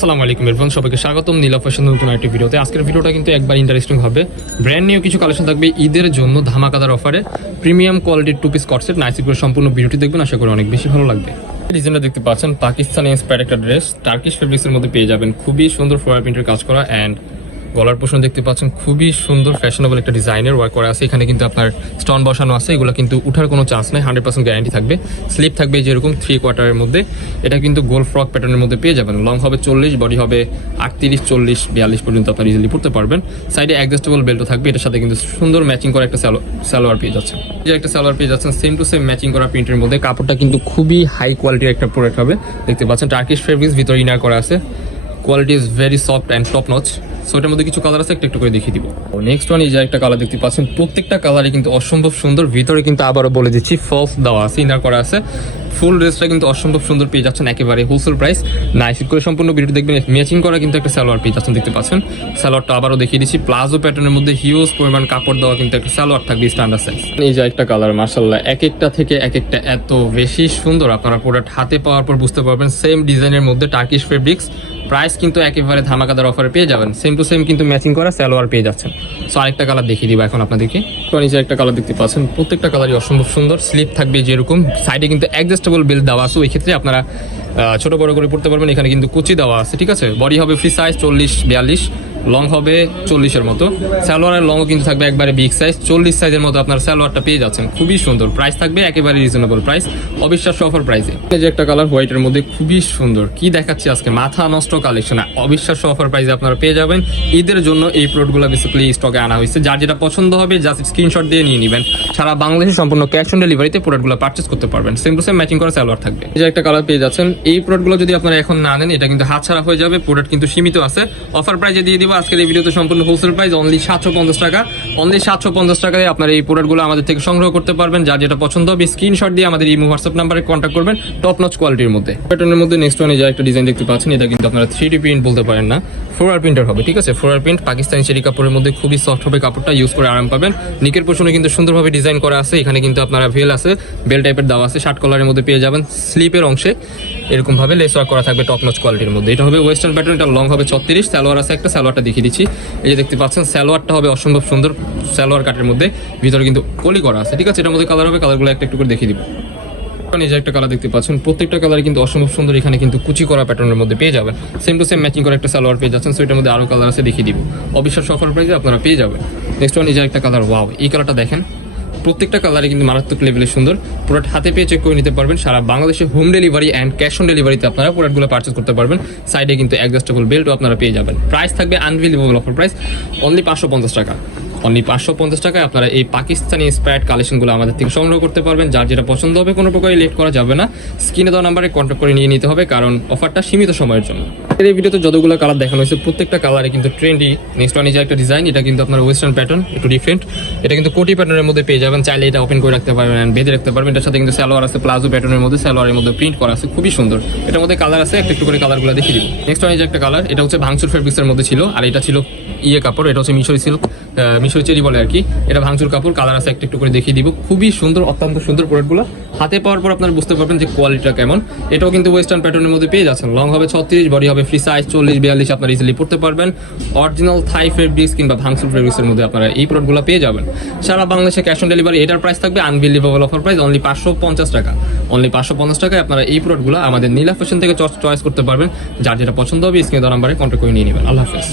আসসালামু আলাইকুম এভরিওয়ান, সবাইকে স্বাগতম নীলা ফ্যাশন নতুন একটি ভিডিওতে। আজকের ভিডিওটা কিন্তু একবার ইন্টারেস্টিং হবে। ব্র্যান্ড নিউ কিছু কালেকশন থাকবে ঈদের জন্য ধামাকাদার অফারে। প্রিমিয়াম কোয়ালিটির টু পিস কট সেট নাইসি করে সম্পূর্ণ ভিডিওটি দেখবেন, আশা করি অনেক বেশি ভালো লাগবে। ডিজাইনটা দেখতে পাচ্ছেন পাকিস্তানি ইন্সপায়ার্ড একটা ড্রেস, টার্কিশ ফেব্রিক্সের মধ্যে পেয়ে যাবেন। খুবই সুন্দর ফ্লোরাল প্রিন্টের কাজ করা অ্যান্ড গলার পোর্শন দেখতে পাচ্ছেন খুবই সুন্দর ফ্যাশনেবল একটা ডিজাইনের ওয়ার্ক করা আছে। এখানে কিন্তু আপনার স্টোন বসানো আছে, এগুলো কিন্তু উঠার কোনো চান্স নেই, 100% গ্যারান্টি থাকবে। স্লিপ থাকবে যেরকম 3/4 মধ্যে। এটা কিন্তু গোল ফ্রক প্যাটার্নের মধ্যে পেয়ে যাবেন। লং হবে 40, বডি হবে 38, 40, 42 পর্যন্ত আপনার ইজিলি পড়তে পারবেন। সাইডে অ্যাডজাস্টেবল বেল্টও থাকবে, এটার সাথে কিন্তু সুন্দর ম্যাচিং করা একটা সালোয়ার পেয়ে যাচ্ছে। যে একটা সালোয়ার পেয়ে যাচ্ছেন সেম টু সেম ম্যাচিং করা প্রিন্টের মধ্যে। কাপড়টা কিন্তু খুবই হাই কোয়ালিটির একটা প্রোডাক্ট হবে। দেখতে পাচ্ছেন টার্কিশ ফেব্রিক্স, ভিতরে ইনার করা আছে। Quality is very soft and top notch. So এটার মধ্যে কিছু কালার আছে, একটু করে দেখিয়ে দিব। নেক্সট ওয়ান এই যে একটা কালার দেখতে পাচ্ছেন, প্রত্যেকটা কালারই কিন্তু অসম্ভব সুন্দর। ভিতরে কিন্তু আবারও বলে দিচ্ছি ফলস দেওয়া আছে, ইনার করা আছে। ফুল ড্রেসটা কিন্তু অসম্ভব সুন্দর পেয়ে যাচ্ছেন, একেবারে হোলসেল প্রাইস। নাইস করে সম্পূর্ণ ভিডিও দেখবেন। ম্যাচিং করা কিন্তু একটা সালোয়ার পেয়ে যাচ্ছেন, দেখতে পাচ্ছেন। সালোয়ারটা আবারও দেখিয়ে দিচ্ছি, প্লাজো প্যাটার্নের মধ্যে হিউজ পরিমাণ কাপড় দেওয়া কিন্তু একটা সালোয়ার থাকবে স্ট্যান্ডার্ড সাইজ। এই যে একটা কালার, মাশাআল্লাহ, এক একটা থেকে এক একটা এত বেশি সুন্দর। আপনারা প্রোডাক্ট হাতে পাওয়ার পর বুঝতে পারবেন সেম ডিজাইনের মধ্যে টার্কিশ ফেব্রিক্স। প্রাইস কিন্তু একেবারে ধামাকাদার অফারে পেয়ে যাবেন। সেম টু সেম কিন্তু ম্যাচিং করা সালোয়ার পেয়ে যাচ্ছেন। সো আরেকটা কালার দেখিয়ে দিব এখন আপনাদেরকে। নিচে একটা কালার দেখতে পাচ্ছেন, প্রত্যেকটা কালারই অসম্ভব সুন্দর। স্লিপ থাকবে যেরকম, সাইডে কিন্তু অ্যাডজাস্টেবল বেল্ট দেওয়া আছে, ওই ক্ষেত্রে আপনারা ছোট বড় করে পড়তে পারবেন। এখানে কিন্তু কুচি দেওয়া আছে, ঠিক আছে। বডি হবে ফ্রি সাইজ 40, 42, লং হবে 40-এর মতো। সালোয়ারের লংও কিন্তু থাকবে একবারে বিগ সাইজ, 40 সাইজের মতো আপনার সালোয়ারটা পেয়ে যাচ্ছেন। খুবই সুন্দর, প্রাইস থাকবে একেবারে রিজনেবল প্রাইস, অবিশ্বাস্য অফার প্রাইসে। এই যে একটা কালার হোয়াইটের মধ্যে খুবই সুন্দর, কি দেখাচ্ছি আজকে, মাথা নষ্ট কালেকশন, অবিশ্বাস্য অফার প্রাইসে আপনারা পেয়ে যাবেন। ঈদের জন্য এই প্রোডাক্টগুলো বেসিক্যালি স্টকে আনা হয়েছে। যার যেটা পছন্দ হবে জাস্ট স্ক্রিনশট দিয়ে নিয়ে নেবেন। সারা বাংলাদেশে সম্পূর্ণ ক্যাশ অন ডেলিভারিতে প্রোডাক্টগুলো পারচেস করতে পারবেন। সেম টু সেম ম্যাচিং করা সালোয়ার থাকবে। এই যে একটা কালার পেয়ে যাচ্ছেন। এই প্রোডাক্টগুলো যদি আপনারা এখন না নেন, এটা কিন্তু হাতছাড়া হয়ে যাবে। প্রোডাক্ট কিন্তু সীমিত আছে, অফার প্রাইসে দিয়ে দিব আজকের এই ভিডিওতে। সম্পূর্ণ হোলসেল প্রাইস অনলি 750 টাকা। অনলি 750 টাকায় আপনার এই প্রোডাক্টগুলো আমাদের থেকে সংগ্রহ করতে পারবেন। যার যেটা পছন্দ হবে স্ক্রিনশট দিয়ে আমাদের এই হোয়াটসঅ্যাপ নাম্বারে কন্ট্যাক্ট করবেন। টপ নচ কোয়ালিটির মধ্যে। প্যাটার্নের মধ্যে নেক্সট ওয়ান এই যে একটা ডিজাইন দেখতে পাচ্ছেন, এটা কিন্তু আপনারা 3D প্রিন্ট বলতে পারেন না, ফ্লোরাল প্রিন্টার হবে, ঠিক আছে। ফ্লোরাল প্রিন্ট পাকিস্তানি চেরি কাপড়ের মধ্যে খুবই সফট হবে কাপড়টা, ইউজ করে আরাম পাবেন। নিকের পোর্শনে কিন্তু সুন্দরভাবে ডিজাইন করা আছে। এখানে কিন্তু আপনারা ভেল আছে, বেল টাইপের দেওয়া আছে, শার্ট কলারের মধ্যে পেয়ে যাবেন। স্লিপের অংশে এরকম ভাবে লেস ওয়ার্ক করা থাকবে টপ নচ কোয়ালিটির মধ্যে। এটা হবে ওয়েস্টার্ন প্যাটার্ন, এটা লং হবে 36, সালোয়ার আছে একটা, সালোয়ারটা দেখিয়ে দিচ্ছি। এই যে দেখতে পাচ্ছেন সালোয়ারটা হবে অসম্ভব সুন্দর, সালোয়ার কাটের মধ্যে ভিতরে কিন্তু কলি করা আছে, ঠিক আছে। এটার মধ্যে কালার হবে, কালারগুলো একটা একটু করে দেখিয়ে দিব। এই যে একটা কালার দেখতে পাচ্ছেন, প্রত্যেকটা কালার কিন্তু অসম্ভব সুন্দর। এখানে কিন্তু কুচি করা প্যাটার্নের মধ্যে পেয়ে যাবেন। সেম টু সেম ম্যাচিং করা একটা সালোয়ার পেয়ে যাচ্ছেন। সো এটার মধ্যে আরো কালার আছে, দেখিয়ে দিব। অবিশ্বাস্য অফার প্রাইসে আপনারা পেয়ে যাবেন। নেক্সট ওয়ান এই যে একটা কালার, ওয়াও, এই কালারটা দেখেন। প্রত্যেকটা কালারে কিন্তু মারাত্মক লেভেলের সুন্দর। প্রোডাক্ট হাতে পেয়ে চেক করে নিতে পারবেন। সারা বাংলাদেশে home delivery and cash on ডেলিভারিতে আপনারা প্রোডাক্টগুলো পারচেস করতে পারবেন। সাইডে কিন্তু অ্যাডজাস্টেবল বেল্টও আপনারা পেয়ে যাবেন। প্রাইস থাকবে আনবিলিভেবল অফার প্রাইস, অনলি 550 টাকা। অনলি 550 টাকায় আপনারা এই পাকিস্তানি ইন্সপায়ার্ড কালেকশনগুলো আমাদের থেকে সংগ্রহ করতে পারবেন। যার যেটা পছন্দ হবে কোনো প্রকারই লেট করা যাবে না, স্ক্রিনে দেওয়া নাম্বারে কন্ট্যাক্ট করে নিয়ে নিতে হবে, কারণ অফারটা সীমিত সময়ের জন্য। এই ভিডিওতে যতগুলো কালার দেখানো হয়েছে প্রত্যেকটা কালারে কিন্তু ট্রেন্ডি। নেক্সট ওয়ান এই যে একটা ডিজাইন, এটা কিন্তু আপনার ওয়েস্টার্ন প্যাটার্ন, একটু ডিফারেন্ট। এটা কিন্তু কোটি প্যাটার্নের মধ্যে পেয়ে যাবেন। চাইলে এটা ওপেন করে রাখতে পারবেন, বেঁধে রাখতে পারবেন। এটার সাথে কিন্তু সালোয়ার আছে, প্লাজো প্যাটার্নের মধ্যে, সালোয়ারের মধ্যে প্রিন্ট করা আছে, খুবই সুন্দর। এটার মধ্যে কালার আছে, একটু করে কালারগুলো দেখিয়ে দিব। নেক্সট ওয়ান এই যে একটা কালার, এটা হচ্ছে ভাঙচুর ফেব্রিক্সের মধ্যে ছিল, আর এটা ছিল কাপড়, এটা হচ্ছে মিশরি সিল্ক, মিশরি চেরি বলে আর কি। এটা ভাঙচুর কাপড়, কালার আছে, একটু করে দেখিয়ে দিব। খুবই সুন্দর, অত্যন্ত সুন্দর প্রোডাক্টগুলো। হাতে পাওয়ার পর আপনারা বুঝতে পারবেন যে কোয়ালিটিটা কেমন। এটাও কিন্তু ওয়েস্টার্ন প্যাটার্নের মধ্যে পেয়ে যাচ্ছেন। লং হবে 36, বডি হবে ফ্রি সাইজ 40, 42 আপনারা ইজিলি পড়তে পারবেন। অরিজিনাল থাই ফেব্রিক্স কিংবা ভাঙচুর ফেব্রিক্সের মধ্যে আপনারা এই প্রোডাক্টগুলো পেয়ে যাবেন। সারা বাংলাদেশে ক্যাশ অন ডেলিভারি। এটার প্রাইস থাকবে আনবিলিভেবল অফার প্রাইস, অনলি 550 টাকা। অনলি 550 টাকায় আপনারা এই প্রোডাক্টগুলো আমাদের নীলা ফ্যাশন থেকে চয়েস করতে পারবেন। যার যেটা পছন্দ হবে স্ক্রিনে দেওয়া নাম্বারে কন্ট্যাক্ট করে নিয়ে নেবেন। আল্লাহ হাফেজ।